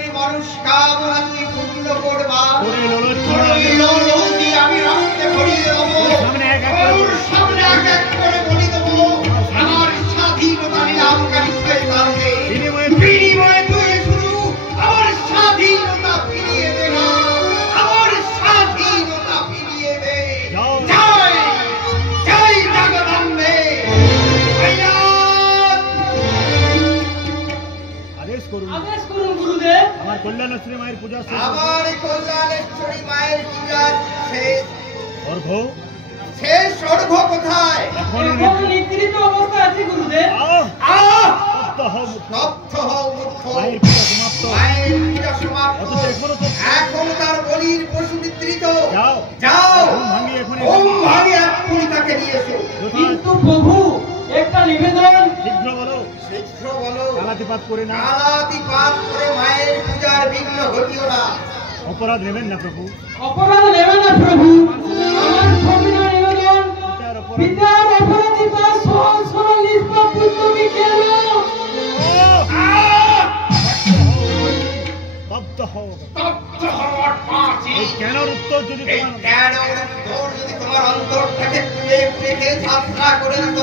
মনের মনস্কামনা তুমি পূর্ণ করবা। আমি রক্তে ভরিয়ে দেবো, ওর সামনে এক এক করে বলি দেবো আমার স্বাধীনতা নিলামকারী শয়তানকে। বিনিময়ে তুই শুধু আমার স্বাধীনতা ফিরিয়ে দে না, আমার স্বাধীনতা ফিরিয়ে দে। জয় জয় জগদম্বে। আদেশ করুন গুরুদেব। আমার কল্যাণেশ্বরী মায়ের পূজা শেষ। আমার কল্যাণেশ্বরী মায়ের পূজা শেষ। শেষ অর্ঘ কোথায়? এখন নিদ্রিত অবস্থা আছে গুরুদেব। স্তব্ধ হও মূর্খ। মায়ের পূজা সমাপ্ত। মায়ের পূজা সমাপ্ত। এখন তার বলির পশু নিদ্রিত। যাও ওম ভাঙি এক্ষুনি তাকে নিয়ে এসো। কিন্তু প্রভু একটা নিবেদন। শীঘ্র বলো। শীঘ্র বলো। কালাতিপাত করে না। কালাতিপাত করে মায়ের পূজার বিঘ্ন ঘটিও না। অপরাধ নেবেন না প্রভু। অপরাধ নেবেন না প্রভু। আমার সবিনয় নিবেদন। পিতার অপরাধী বা সরল সরল নিষ্পাপ পুত্রকে কেন? স্তব্ধ হও। স্তব্ধ হওয়ার পাঁচি। এই কেনর উত্তর যদি তোমার অন্তর থেকে খুঁজে খুঁজে যাত্রা করে দিত,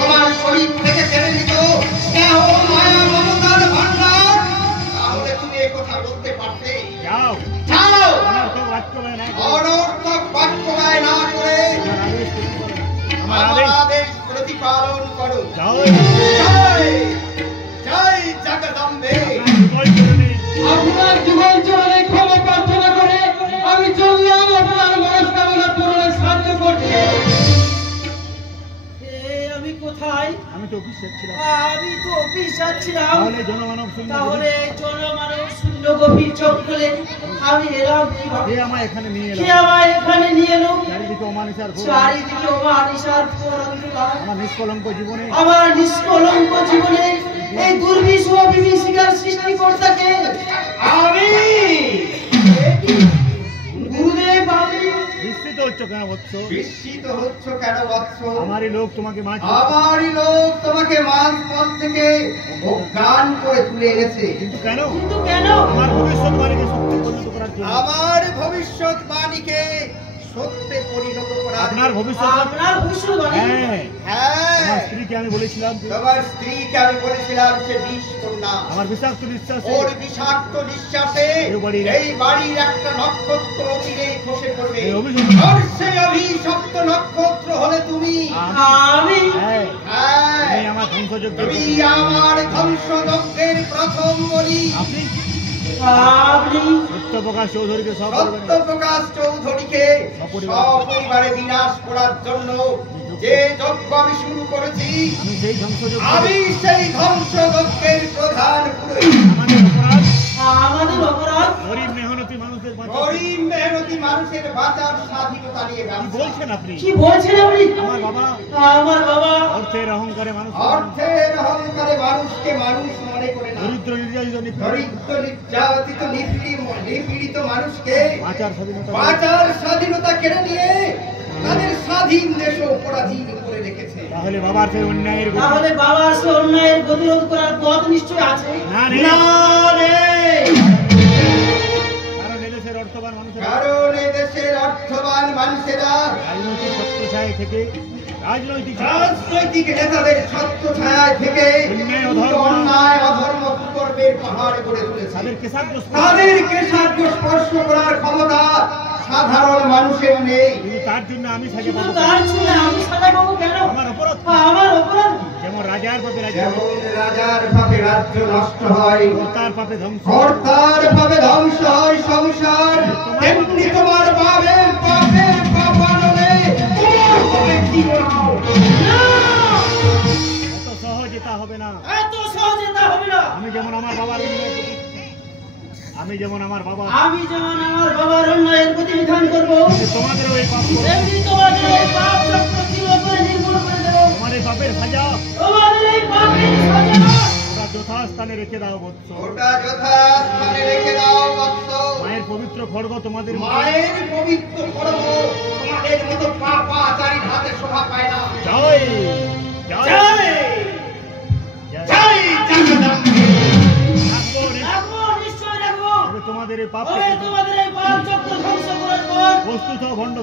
তোমার শরীর থেকে ছেড়ে দিত স্নেহ মায়া মমতার ভান্ডার, তাহলে তুমি এই কথা বলতে পারতে। যাও যাও অনর্থক বাক্য ব্যয় না করে আমার আদেশ প্রতিপালন করো। যাও। জয় জয় জগদম্বে। আপনার জীবন চলে ক্ষমা প্রার্থনা করে আমি চললাম আপনার মনস্কামনা পূরণে সাহায্য করতে। আমি কোথায়? আমি তো অফিস যাচ্ছিলাম। আমি তো অফিস যাচ্ছিলাম। তাহলে জনমানব শূন্য গভীর চক্রে আমি এলাম কিভাবে? কে আমায় এখানে নিয়ে এলো? কে আমায় এখানে নিয়ে এলো? চারিদিকে অমানিসার ঘোর। চারিদিকে অমানিসার ঘোর অন্ধকার। আমার নিষ্কলঙ্ক জীবনে এই দুর্বিষহ বিভীষিকার সৃষ্টিকর্তাকে আমি গুরুদেব। আমি বিস্মিত হচ্ছ কেন বৎস? বিস্মিত হচ্ছ কেন বৎস? আমারই লোক তোমাকে মাছ পথ থেকে অজ্ঞান করে তুলে এনেছে। কিন্তু কেন? আমার ভবিষ্যৎবাণীকে সত্যে পরিণত করার জন্য। আমার ভবিষ্যৎবাণীকে সত্যে পরিণত করার। আপনার ভবিষ্যৎবাণী? হ্যাঁ। আমার স্ত্রীকে আমি বলেছিলাম সে বিষ কন্যা। আমার বিষাক্ত নিঃশ্বাসে এই বাড়ির একটা নক্ষত্র তীরে খসে পড়বে। আর সেই অভিশপ্ত নক্ষত্র হলে তুমি। আমি আমার ধ্বংসযজ্ঞ। তুমি আমার ধ্বংসযজ্ঞের প্রথম বলি। আপনি সত্যপ্রকাশ চৌধুরীকে সপরিবারে বিনাশ করার জন্য যে যজ্ঞ আমি শুরু করেছি, আমি সেই ধ্বংসযজ্ঞের প্রধান পুরোহিত। আমাদের অপরাধ গরিব মেহনতি মানুষের বাঁচার স্বাধীনতা নিয়ে বলছেন আপনি? কি বলছেন আপনি? আমার বাবা অর্থের অহংকারে মানুষকে মানুষ মনে করে না। দরিদ্র নির্যাতিত নিপীড়িত মানুষকে বাঁচার স্বাধীনতা কেড়ে নিয়ে তাদের স্বাধীন দেশ পরাধীন করে রেখেছে। তাহলে বাবার সেই অন্যায়ের প্রতিরোধ করার পথ নিশ্চয় আছে। কারণ এদেশের অর্থবান মানুষেরা রাজনৈতিক নেতাদের ছত্রছায়া থেকে অন্যায় অধর্ম কুকর্মের পাহাড় গড়ে তুলেছে। তাদেরকে স্পর্শ করার ক্ষমতা সাধারণ মানুষের নেই। তার জন্য আমি সাজা পাবো কেন? আমার অপরাধ যেমন রাজার পাপে রাজ্য নষ্ট হয়, কর্তার পাপে ধ্বংস হয় সংসার, তেমনি তোমার পাপের পাপানলে তোমার হবে জীবন। এত সহজে তা হবে না। আমি যেমন আমার বাবার অন্যায়ের প্রতিবিধান করবো, তোমাদেরও এই পাপ করবো। তোমাদের পাপের সাজা যথাস্থানে রেখে দাও বৎস। মায়ের পবিত্র খড়গ তোমাদের মতো পাপাচারীর হাতে শোভা পায় না। জয় জয় জয় জগদম্বে। তোমাদের এই পাপ চক্র ধ্বংস করার পর বস্তুত ভণ্ড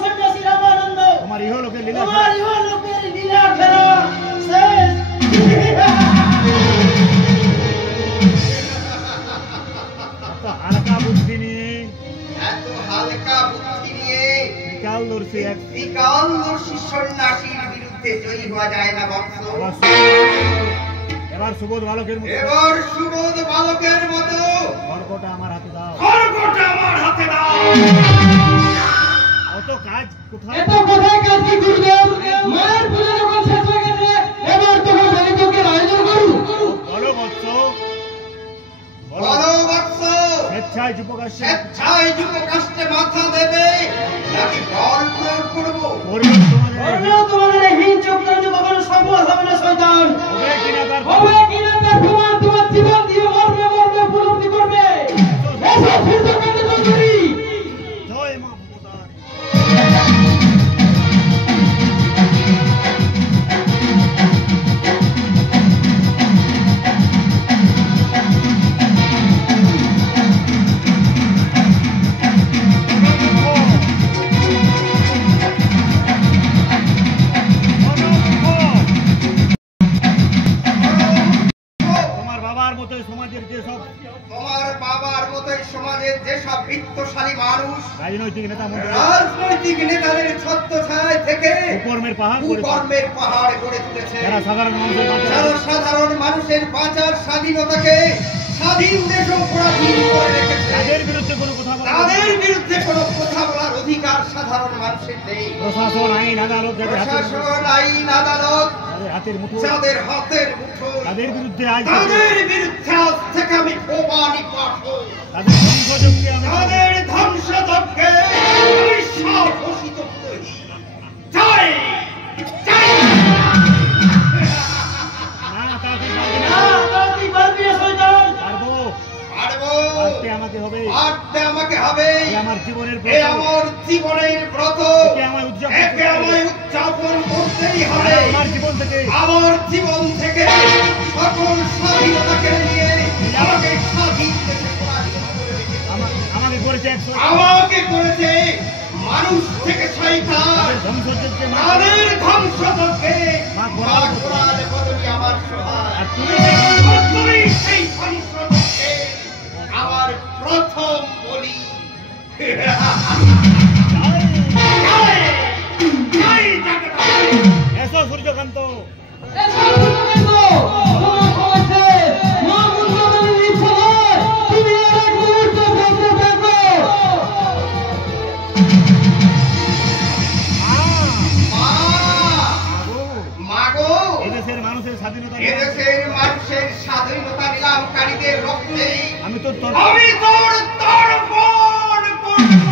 সন্ন্যাসী রামানন্দ তোমার ইহলোকের লীলা খেলা শেষ। হালকা বুদ্ধি নিয়ে এত হালকা বুদ্ধি নিয়ে ত্রিকালদর্শী সন্ন্যাসীর বিরুদ্ধে জয়ী হওয়া যায় না বৎস। এবার সুবোধ বালকের মতো খড়গটা আমার হাতে দাও। অত কাজ কোথায়? কোথায় কাজ কি গুরুদেব? মায়ের পূজা যখন শেষ হয়ে গেছে, এবার তোমার বলিযজ্ঞের আয়োজন করু। বলো বৎস, স্বেচ্ছায় যুবকাষ্টে মাথা দেবে নাকি বল প্রয়োগ করবো? তোমাদের হীন চক্রান্ত কখনো সফল হবে না শয়তান। হবে কিনা তার প্রমাণ তোমার জীবন দিয়ে মরবে উপলব্ধি করবে। এসব সূর্যকান্ত চৌধুরী। জয় মা ভূতার। সমাজের যেসব বিত্তশালী মানুষ রাজনৈতিক নেতাদের ছত্রছায়ায় থেকে কুকর্মের পাহাড় গড়ে তুলেছে, যারা সাধারণ মানুষের বাঁচার স্বাধীনতাকে স্বাধীন দেশ পরাধীন করে রেখেছে, তাদের বিরুদ্ধে কোনো কথা বলার অধিকার সাধারণ মানুষের নেই। প্রশাসন আইন আদালত হাতের মুঠো, যাদের হাতের মুঠো, তাদের বিরুদ্ধে আজ থেকে আমি ভবানী পাঠক, তাদের ধ্বংসযজ্ঞে আমি সাহসিত করি। জয় জয় আমাকে হবে আমার জীবনের ব্রত, একে আমায় উদযাপন করতেই হবে। আমার জীবন থেকে সকল স্বাধীনতা কেড়ে নিয়ে আমাকে স্বাধীন দেশে আমাকে করেছে মানুষ থেকে শয়তান, তাদের ধ্বংসযজ্ঞে আমার সহায়। তুমি সেই ধ্বংসযজ্ঞে আমার প্রথম বলি। এসো সূর্যকান্ত, এদেশের মানুষের স্বাধীনতা নিলামকারীদের রক্তে আমি তোর তর্পণ করব।